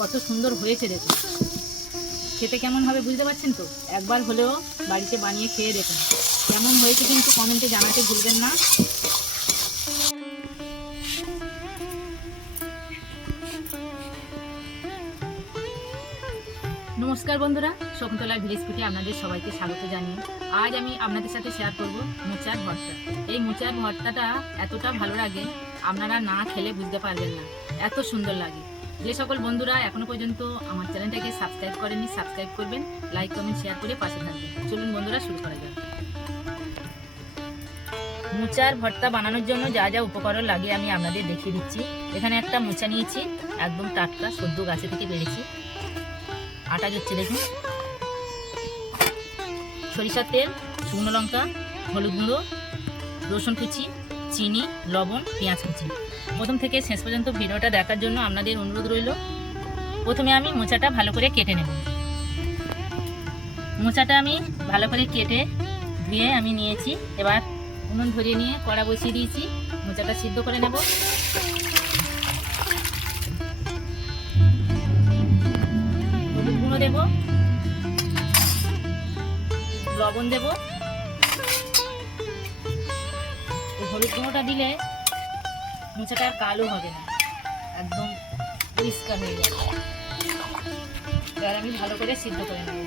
কত সুন্দর হয়েছে দেখুন। খেতে কেমন হবে বুঝতে পারছেন তো? একবার হলেও বাড়িতে বানিয়ে খেয়ে দেখুন। কেমন হয়েছে কিন্তু কমেন্টে জানাতে ভুলবেন না। নমস্কার বন্ধুরা, শকুন্তলা ভিলেজ আপনাদের সবাইকে স্বাগত জানিয়ে আজ আমি আপনাদের সাথে শেয়ার করব মোচার ভর্তা। এই মোচার ভর্তাটা এতটা ভালো লাগে, আপনারা না খেলে বুঝতে পারবেন না। এত সুন্দর লাগে। যে সকল বন্ধুরা, এখনও পর্যন্ত আমার চ্যানেলটাকে সাবস্ক্রাইব করেননি, সাবস্ক্রাইব করবেন, লাইক, কমেন্ট, শেয়ার করে পাশে থাকবেন। চলুন বন্ধুরা, শুরু করা যাক। মোচার ভর্তা বানানোর জন্য যা যা উপকরণ লাগে আমি আপনাদের দেখিয়ে দিচ্ছি। এখানে একটা মোচা নিয়েছি, একদম টাটকা, সদ্য গাছে থেকে পেরেছি আটা যাচ্ছে দেখুন। সরিষার তেল, শুকনো লঙ্কা, হলুদ গুঁড়ো, রসুন কুচি চিনি, লবণ, পেঁয়াজ কুচি প্রথম থেকে শেষ পর্যন্ত ভিডিওটা দেখার জন্য আপনাদের অনুরোধ রইল, প্রথমে আমি মোচাটা ভালো করে কেটে নেব। মোচাটা আমি ভালো করে কেটে ধুয়ে আমি নিয়েছি। এবার উনুন ধরিয়ে নিয়ে কড়া বসিয়ে দিয়েছি। মোচাটা সিদ্ধ করে নেব। হলুদ গুঁড়ো দেব। লবণ দেব। হলুদ গুঁড়োটা দিলে মোচাটা আর কালো হবে না। একদম পরিষ্কার হয়ে যাবে। এবার আমি ভালো করে সিদ্ধ করে নেব।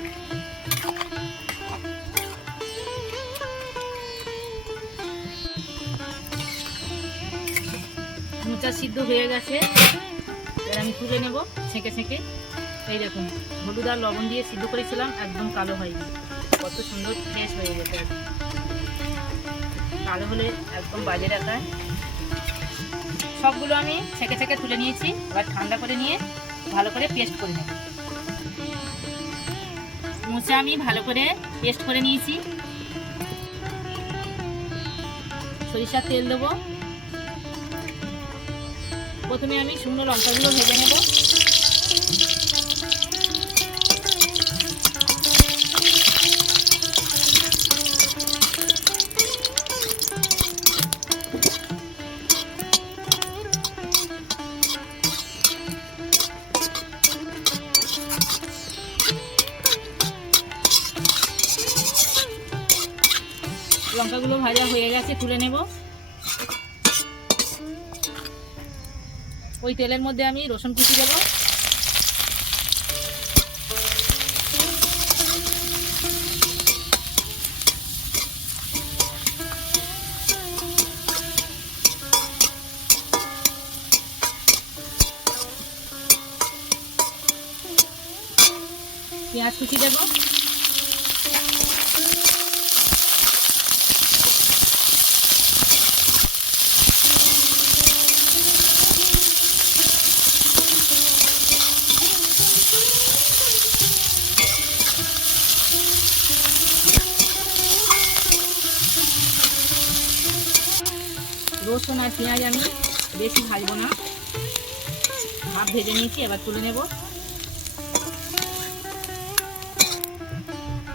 মোচা সিদ্ধ হয়ে গেছে। এবার আমি তুলে নেব ছেঁকে ছেঁকে। এই দেখুন, হলুদ আর লবণ দিয়ে সিদ্ধ করেছিলাম, একদম কালো হয়নি। কত সুন্দর ফ্রেশ হয়ে গেছে। কালো হলে একদম বাজে দেখায়। সবগুলো আমি ছেঁকে ছেঁকে তুলে নিয়েছি। এবার ঠান্ডা করে নিয়ে ভালো করে পেস্ট করে নেব। মোচা আমি ভালো করে পেস্ট করে নিয়েছি। সরিষার তেল দেবো। প্রথমে আমি শুকনো লঙ্কাগুলো ভেজে নেব। লঙ্কাগুলো ভাজা হয়ে গেছে, তুলে নেব। ওই তেলের মধ্যে আমি রসুন কুচি দেবো। পেঁয়াজ কুচি দেবো। রসুন আর পেঁয়াজ আমি বেশি ভাজবো না। ভাব ভেজে নিয়েছি, এবার তুলে নেব।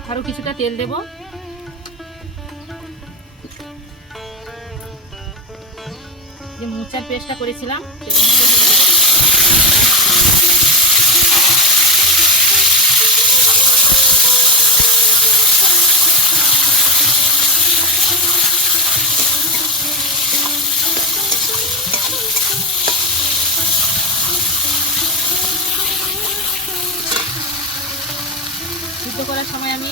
আরও কিছুটা তেল দেব। যে মোচার পেস্টটা করেছিলাম তেলের মধ্যে ভেজে নেব। সিদ্ধ করার সময় আমি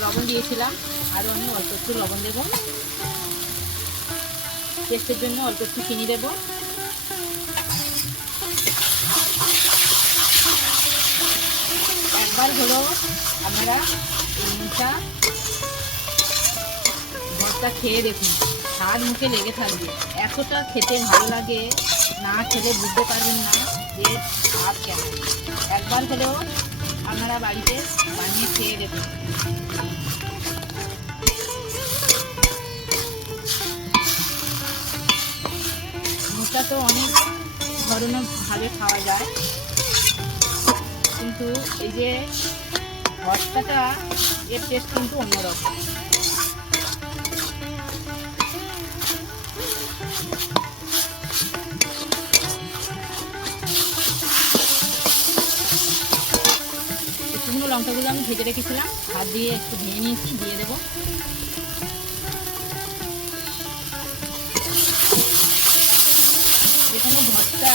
লবণ দিয়েছিলাম। আরও আমি অল্প একটু লবণ দেব। টেস্টের জন্য অল্প একটু চিনি দেব। একবার হলো আপনারা এই মোচা ভর্তা খেয়ে দেখুন। স্বাদ মুখে লেগে থাকবে। এতটা খেতে ভালো লাগে, না খেলে বুঝতে পারবেন না যে স্বাদ কেমন। একবার হলেও আপনারা বাড়িতে বানিয়ে খেয়ে দেবেন ভুট্টা তো অনেক ধরনের ভাবে খাওয়া যায়। কিন্তু এই যে ভর্তাটা এর টেস্ট কিন্তু অন্যরকম। লঙ্কাগুলো আমি ভেজে রেখেছিলাম। হাত দিয়ে একটু ভেঙে নিয়েছি, দিয়ে দেবো। যেখানে কোনো ভর্তা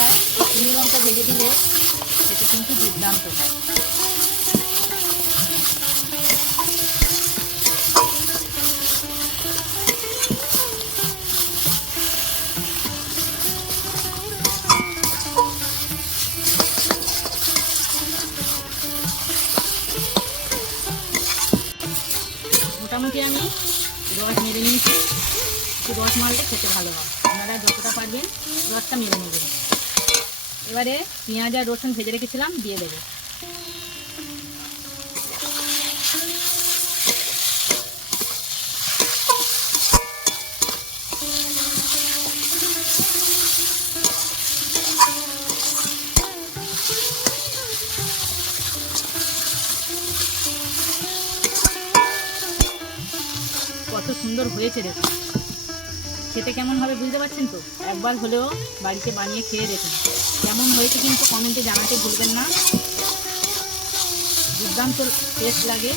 চিনি লঙ্কা ভেজে দিলে সেটা কিন্তু দুর্দান্ত হয়। মোটামুটি আমি রস মেরে নিয়েছি। একটু রস মারলে খেতে ভালো হয়। আপনারা যতটা পারবেন রসটা মেরে নেবেন। এবারে পেঁয়াজ আর রসুন ভেজে রেখেছিলাম, দিয়ে দেবো। সুন্দর হয়েছে দেখুন খেতে কেমন হবে বুঝতে পারছেন তো? একবার হলেও বাড়িতে বানিয়ে খেয়ে দেখুন। কেমন হয়েছে কিন্তু কমেন্টে জানাতে ভুলবেন না। দুর্দান্ত টেস্ট লাগে।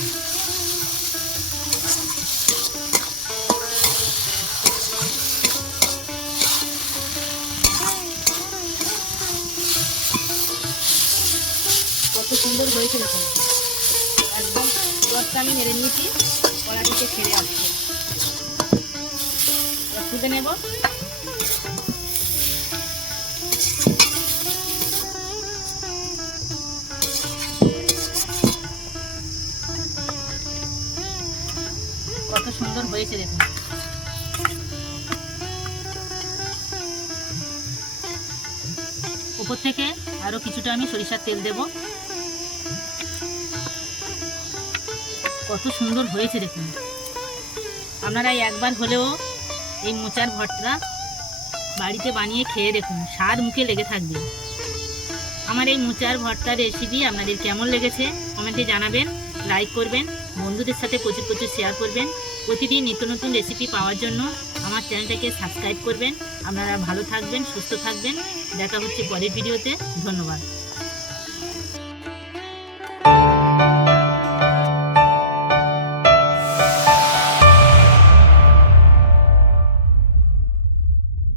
কত সুন্দর হয়েছে দেখুন। একদম রসটা আমি মেরে নিয়েছি কড়াটিতে ছেড়ে আসছে। তুলে নেব। কত সুন্দর হয়েছে দেখুন। উপর থেকে আরও কিছুটা আমি সরিষার তেল দেব। কত সুন্দর হয়েছে দেখুন। আপনারা একবার হলেও এই মোচার ভর্তা বাড়িতে বানিয়ে খেয়ে দেখুন, স্বাদ মুখে লেগে থাকবে। আমার এই মোচার ভর্তার রেসিপি আপনাদের কেমন লেগেছে কমেন্টে জানাবেন লাইক করবেন, বন্ধুদের সাথে প্রচুর প্রচুর শেয়ার করবেন। প্রতিদিন নিত্য নতুন রেসিপি পাওয়ার জন্য আমার চ্যানেলটাকে সাবস্ক্রাইব করবেন। আপনারা ভালো থাকবেন, সুস্থ থাকবেন। দেখা হচ্ছে পরের ভিডিওতে ধন্যবাদ।